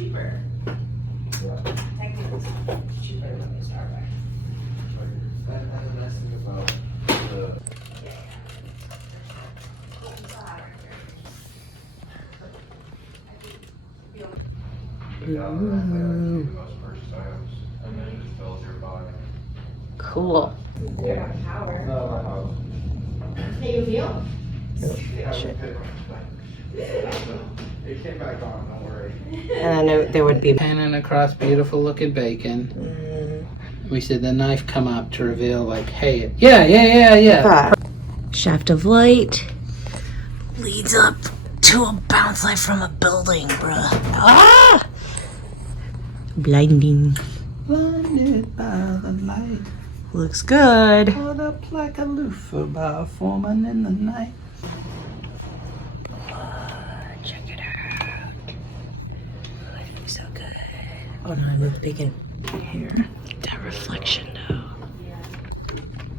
cheaper. Yeah. Technically, it's cheaper than the Starbucks. And the nice thing about the Yeah. You saw it right there. most first times, and then it just fills your body. Cool. You got a shower. No, my house. Hey, you feel? Yeah, it came back on, don't worry. And then there would be Panning across beautiful looking bacon. We said the knife come up to reveal like, hey, yeah. shaft of light leads up to a bounce light from a building, bruh. Ah! Blinding. Blinded by the light, Looks good. caught up like a loofah by a foreman in the night. Check it out. Oh, it looks so good. Oh no, I moved the beacon here. That reflection though.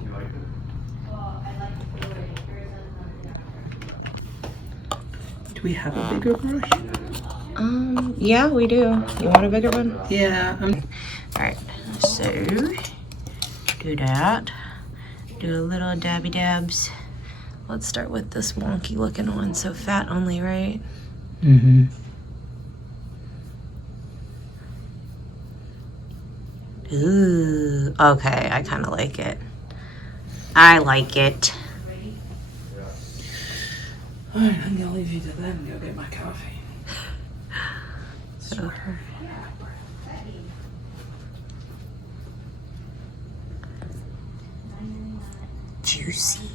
You like it? Do we have a bigger brush? Yeah, we do. You want a bigger one? Yeah. Alright, so do that. Do a little dabby dabs. Let's start with this wonky looking one. So fat only, right? Mm-hmm. Ooh, okay, I kind of like it. I like it. All right, I'm gonna leave you to that and go get my coffee. Juicy.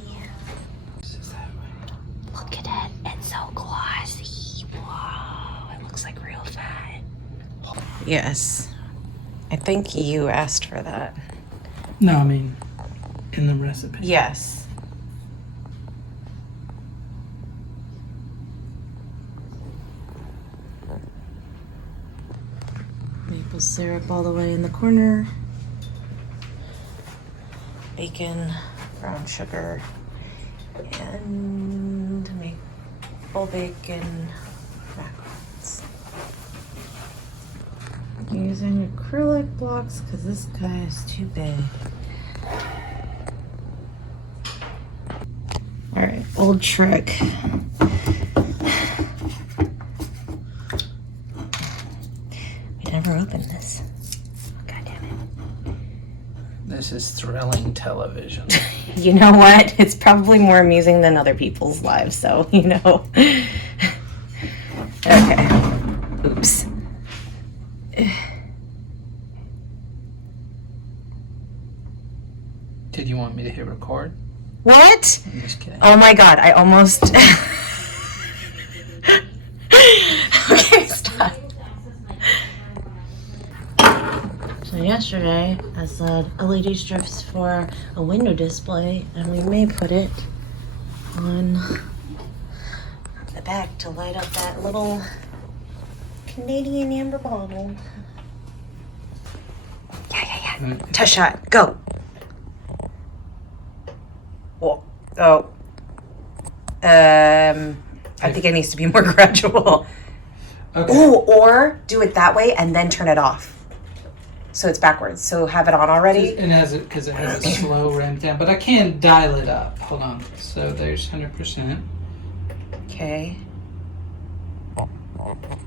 Look at it. It's so glossy. Whoa, it looks like real fat. Yes. I think you asked for that. No, I mean, in the recipe. Yes. Maple syrup all the way in the corner. Bacon, brown sugar, and maple bacon macarons. Using acrylic blocks because this guy is too big. All right, old trick. We never opened this. God damn it. This is thrilling television. You know what? It's probably more amusing than other people's lives, so, you know. Okay. Oops. Did you want me to hit record? What? I'm just kidding. Oh my god, I almost... Okay, stop. So yesterday, I said LED strips for a window display, and we may put it on the back to light up that little Canadian amber bottle. Yeah. Test shot, go. Oh. I think it needs to be more gradual. Okay. Ooh, or do it that way and then turn it off. So it's backwards. So have it on already. It has it because it has a slow ramp down, but I can dial it up. Hold on. So there's 100%. Okay.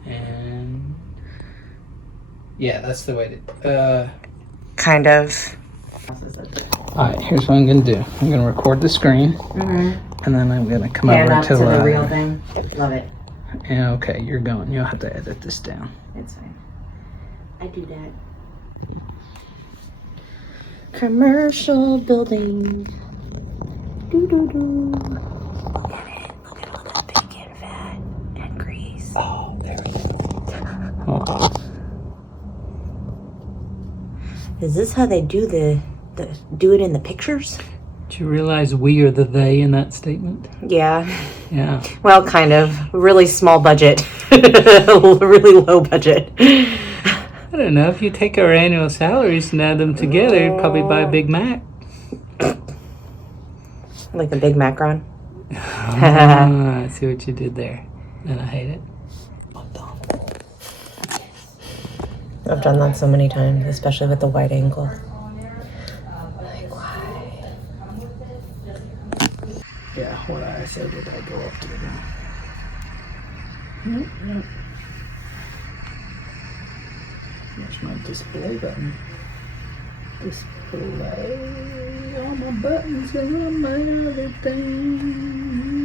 And yeah, that's the way to. Kind of. All right, here's what I'm gonna do. I'm gonna record the screen, and then I'm gonna come over Up to the real thing. Love it. Yeah, okay, you're going. You'll have to edit this down. It's fine. I do that. Commercial building. Doo-doo-doo. Look at it. Look at all the bacon, fat, and grease. Oh, there we go. Is this how they do do it in the pictures? Do you realize we are the they in that statement? Yeah. Yeah. Well, kind of. Really small budget. Really low budget. I don't know. If you take our annual salaries and add them together, you'd probably buy a Big Mac. Like the Big Macron. I see what you did there. And I hate it. I've done that so many times, especially with the wide angle. Like, why? Yeah, what I said, did I go up to the Nope, nope. There's my display button. Display all my buttons and all my other things.